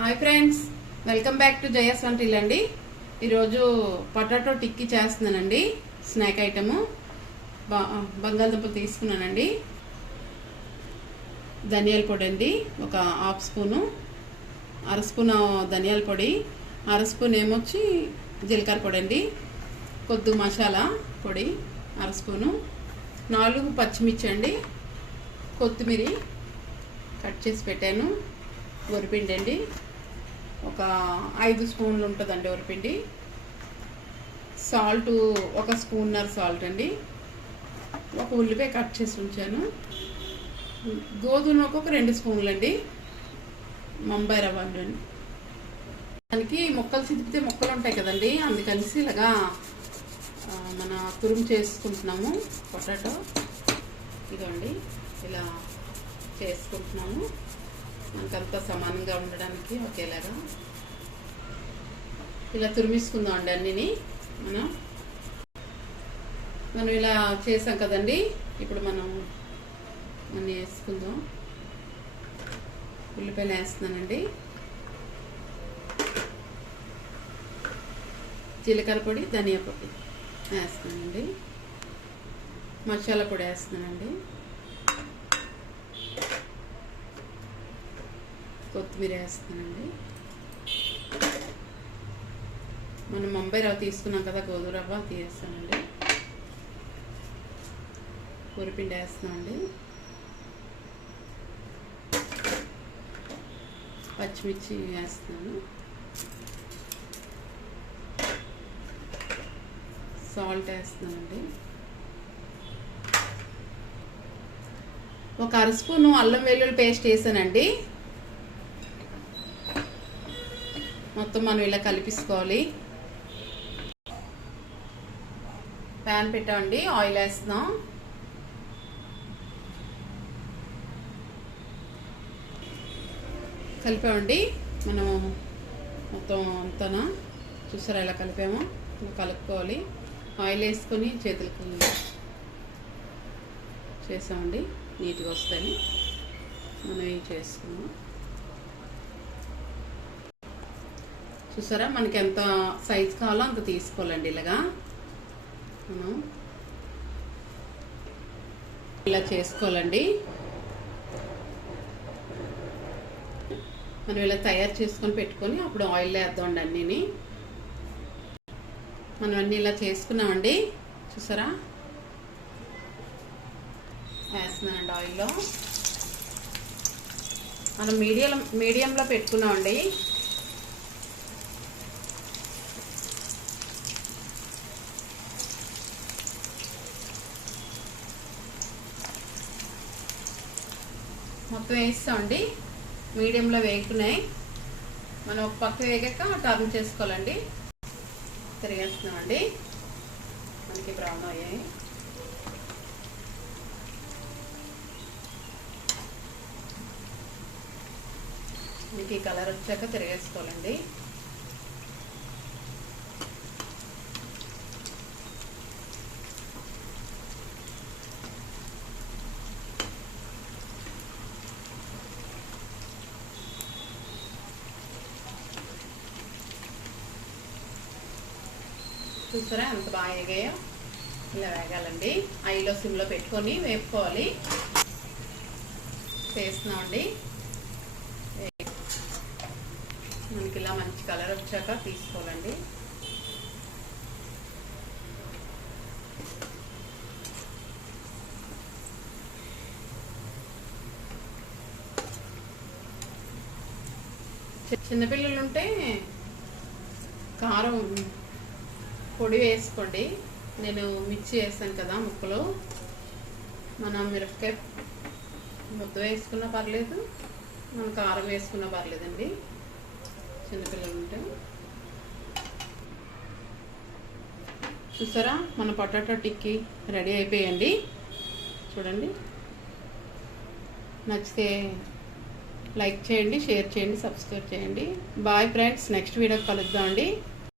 Hi friends, welcome back to Jaya సవంtaillu అండి. ఈరోజు పొటాటో టిక్కీ చేస్తున్నానండి. స్నాక్ ఐటము బంగాళదుంపలు తీసుకున్నానండి. ధనియాల పొడి అండి, ఒక హాఫ్ స్పూను, అర స్పూన్ ధనియాల పొడి, అర స్పూన్ ఏమొచ్చి జీలకర్ర పొడి అండి, కొద్ది మసాలా పొడి అర స్పూను, 4 పచ్చిమిర్చి అండి, కొత్తిమీర కట్ చేసి పెట్టాను, వరిపిండి అండి, ఒక 5 స్పూన్లు ఉంటుందండి వరిపిండి, సాల్ట్ ఒక స్పూన్నర సాల్ట్ అండి, ఒక ఉల్లిపాయ కట్ చేసి ఉంచాను, గోధుమ ఒక 2 స్పూన్లు అండి, ముంబై రవ్వ అండి. దానికి ముక్కలు చితికితే ముక్కలు ఉంటాయి కదండి, అందుకనేసి ఇలాగా మన తురుము చేసుకుంటున్నాము. పొటాటో ఇదండి ఇలా చేసుకుంటున్నాము, మనకంతా సమానంగా ఉండడానికి ఒకేలాగా ఇలా తురిమిసుకుందాం అండి. అన్నిని మనం ఇలా చేసాం కదండి. ఇప్పుడు మనం అన్నీ వేసుకుందాం. ఉల్లిపాయలు వేస్తున్నానండి, జీలకర్ర పొడి, ధనియా పొడి వేస్తున్నానండి, మసాలా పొడి వేస్తున్నానండి, కొత్తిమీర వేస్తానండి. మనం ముంబై రవ్వ తీసుకున్నాం కదా, గోధుమ రవ్వ తీసేస్తానండి, వరిపిండి వేస్తానండి, పచ్చిమిర్చి వేస్తాను, సాల్ట్ వేస్తానండి, ఒక అర స్పూను అల్లం వెల్లుల్లి పేస్ట్ వేసానండి. మొత్తం మనం ఇలా కలిపిసుకోవాలి. ప్యాన్ పెట్టామండి, ఆయిల్ వేస్తున్నాం. కలిపామండి మనం మొత్తం అంతా. చూసారా ఇలా కలిపామో, ఇలా కలుపుకోవాలి. ఆయిల్ వేసుకొని చేతులకు చేసామండి, నీట్గా వస్తాయి. మనం ఇవి చేసుకున్నాం. చూసారా, మనకి ఎంత సైజు కావాలో అంత తీసుకోవాలండి. ఇలాగా మనం ఇలా చేసుకోవాలండి. మనం ఇలా తయారు చేసుకొని పెట్టుకొని అప్పుడు ఆయిల్ వేద్దామండి. అన్నీని మనం అన్నీ ఇలా చేసుకున్నామండి. చూసారా, వేస్తున్నానండి ఆయిల్లో. మనం మీడియంలో పెట్టుకున్నామండి. మొత్తం వేస్తామండి. మీడియంలో వేగుతున్నాయి. మనం ఒక పక్క వేగాక టర్న్ చేసుకోవాలండి. తిరిగేస్తున్నామండి, మనకి బ్రౌన్ అయ్యాయి. మనకి ఈ కలర్ వచ్చాక తిరిగేసుకోవాలండి. చూసారా ఎంత బాగా వేగాయో. ఇలా వేగాలండి. ఐలో సిమ్లో పెట్టుకొని వేపుకోవాలి. చేస్తున్నామండి. మనకి ఇలా మంచి కలర్ వచ్చాక తీసుకోవాలండి. చిన్నపిల్లలు ఉంటే కారం పొడి వేసుకోండి. నేను మిక్సీ వేస్తాను కదా ముక్కలు. మనం మిరపకాయ ముద్ద వేసుకున్నా పర్లేదు, మనం కారం వేసుకున్నా పర్లేదండి చిన్నపిల్లలు ఉంటే. చూసారా, మన పొటాటో టిక్కీ రెడీ అయిపోయండి. చూడండి, నచ్చితే లైక్ చేయండి, షేర్ చేయండి, సబ్స్క్రైబ్ చేయండి. బాయ్ ఫ్రెండ్స్, నెక్స్ట్ వీడియోకి కలుద్దామండి.